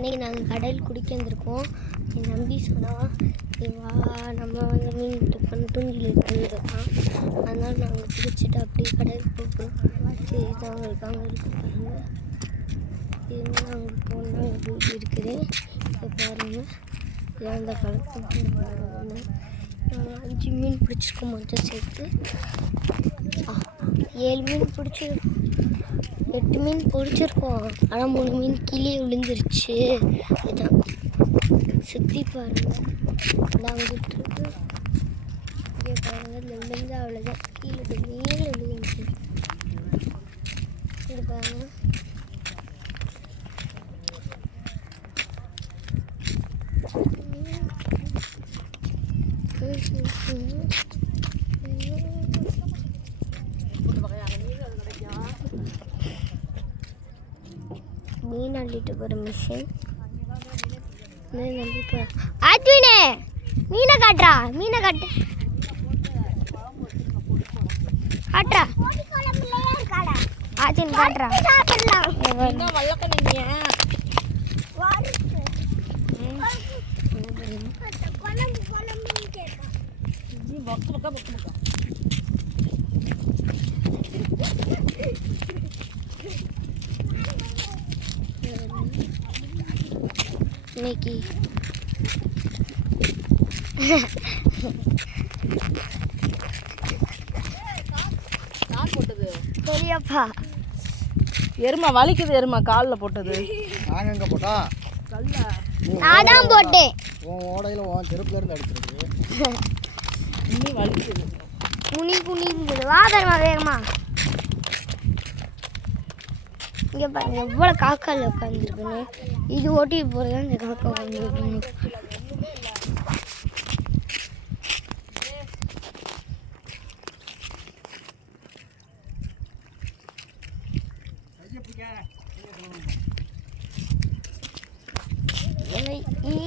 இன்றைக்கி நாங்கள் கடல் குடிக்க வந்திருக்கோம். என் தம்பி சொன்னால் வா நம்ம வந்து மீன் பண்ண தூண்டில் இருக்குதுதான். அதனால் நாங்கள் பிடிச்சிட்டு அப்படியே கடலுக்கு போகிறோம். சரி தான் இருக்காங்க இருக்காங்க இதுமாதிரி நாங்கள் போனால் எங்கள் வீடு இருக்குது. இதை பாருங்கள், இதான் அந்த கடலுக்கு நாங்கள் 5 மீன் பிடிச்சிருக்கோம். மொத்தம் சேர்த்து 7 மீன் பிடிச்சிருக்கோம். 8 மீன் பிடிச்சிருக்கோம். ஆனால் 3 மீன் கீழே விழுந்துருச்சு. இதுதான் சுற்றி பாருங்கள், அங்கிட்டு இருக்கு. இங்கே பாருங்கள், இதில் விழுந்து அவ்வளோதான். கீழே மேலே விழுந்துச்சு. இது பாருங்கள், மீன் அள்ளிட்டு போகிற மிஷின். ஆத்வினே மீனை காட்டுறா, மீனை காட்டு காட்டுறா, ஆச்சின் காட்டுறா. இன்னைக்கு பெரியப்பா எருமா வலிக்குது. எருமா காலில் போட்டது. நாங்கள் எங்கே போட்டா நான் தான் போட்டேன். உன் ஓடையில் உன் செருப்புல இருந்து அடிச்சிருக்கு. இன்னும் வலிக்குது. குனிங்குது. வா தருமா வேகமா. இங்கே பாருங்க எவ்வளோ காக்கால் உட்காந்துருக்குன்னு. இது ஓட்டி போகிறது தான் இந்த காக்கா உட்காந்துருக்கு.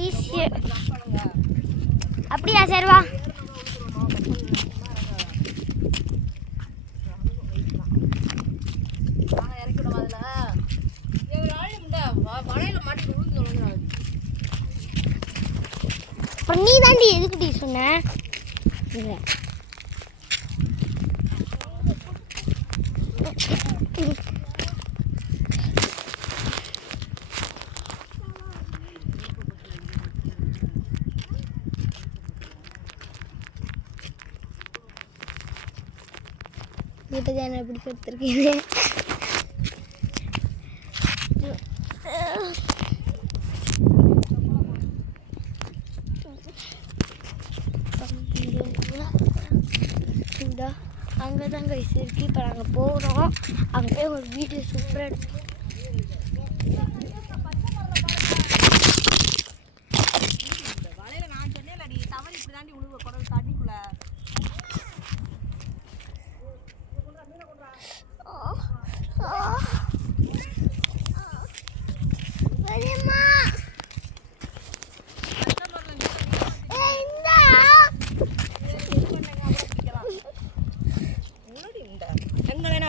ஈஸியாக அப்படியா? சரி வா. அப்புறம் நீ தாண்டி எதுக்குடி சொன்ன? இல்லை இப்போ தான் எப்படி கொடுத்துருக்கீங்க. அங்கே தான் கைஸ் இருக்கு. இப்போ நாங்கள் போகிறோம். அங்கே ஒரு வீடு சூப்பராக இருக்கு.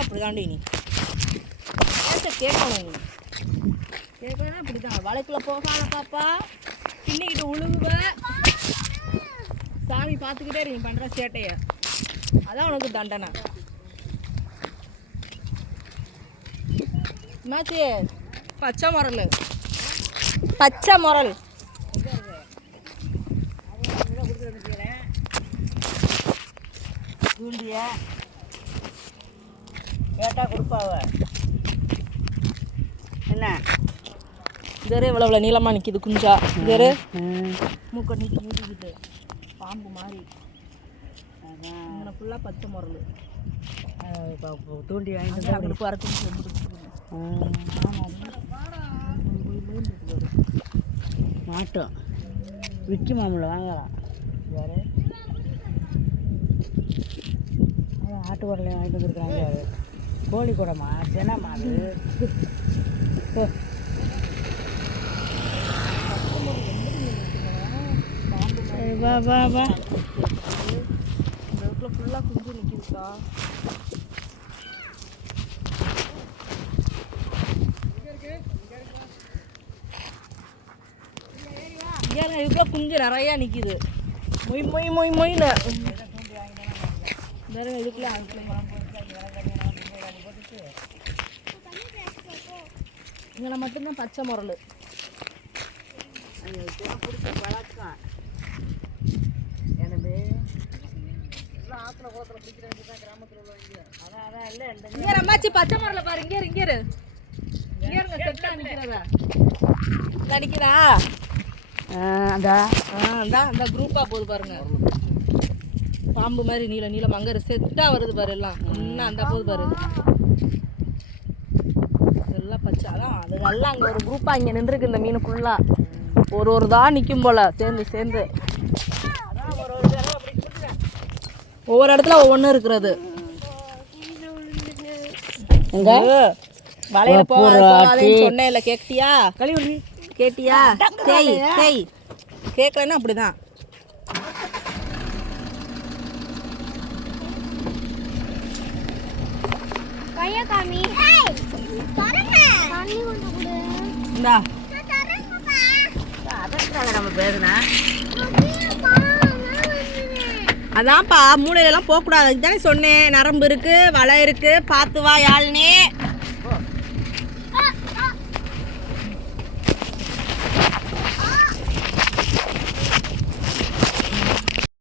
அப்படிதாண்டி நீ கேட்கணும். கேட்கணும்னா அப்படிதான். வலைக்குள்ள போகாத பாப்பா, பின்னிக்கிட்டு உழுவுவ. சாமி பார்த்துக்கிட்டே நீ பண்ற சேட்டைய. அதான் உனக்கு தண்டனை. என்னாச்சு? பச்சை முரல், பச்சை முரல். தூண்டிய கேட்டா கொடுப்பாவ. என்ன இதரு இவ்வளோ நீளமாக நிற்கிது குஞ்சா. இதரு மூக்க நீட்டிக்கிட்டு பாம்பு மாதிரி. அதான் ஃபுல்லாக பச்சை முரல். தூண்டி வாங்கிட்டு அப்படி பறக்கும். மாட்டோம் விக்கி மாமூல வாங்கலாம். வேறு ஆட்டு உரலையும் வாங்கிட்டு வந்துருக்குறாங்க. யாரு கோழி கூடமா தினமா அது. வா வா வா. இந்த இடத்துல ஃபுல்லாக குஞ்சு நிற்கிதுக்கா. ஏங்க இதுக்குள்ள குஞ்சு நிறையா நிற்கிது. மொய் மொய் மொய் மொய்னு வேறு இதுக்குள்ள இங்கே மட்டும்தான் பச்சை முரல். இங்கே ரம்மாச்சி பச்சை முரலை பாரு. இங்கே இங்கே இங்கே இருங்க. செட்டா நிற்கிறதா நிற்கிறா அந்த குரூப்பாக போகுது பாருங்க. பாம்பு மாதிரி நீளம் நீளம் அங்கே செட்டாக வருது பாரு. எல்லாம் இன்னும் அந்த போகுது பாரு. இதெல்லாம் பச்சை அதான் அது நல்லா அங்கே ஒரு குரூப்பாக இங்கே நின்றுருக்கு. இந்த மீன் ஃபுல்லாக ஒரு தான் நிற்கும் போல் சேர்ந்து ஒவ்வொரு இடத்துல ஒவ்வொன்றும் இருக்கிறது. வலையில போகாதேன்னு சொன்னேன் இல்லை, கேட்டியா? கேட்டியா? தேய் கேட்கலன்னா அப்படிதான். இந்தா நம்ம பேருனா அதான்ப்பா மூளையிலலாம் போகக்கூடாது. அதுக்கு தானே சொன்னேன். நரம்பு இருக்கு, வலை இருக்கு, பார்த்து வா யாழ்னே.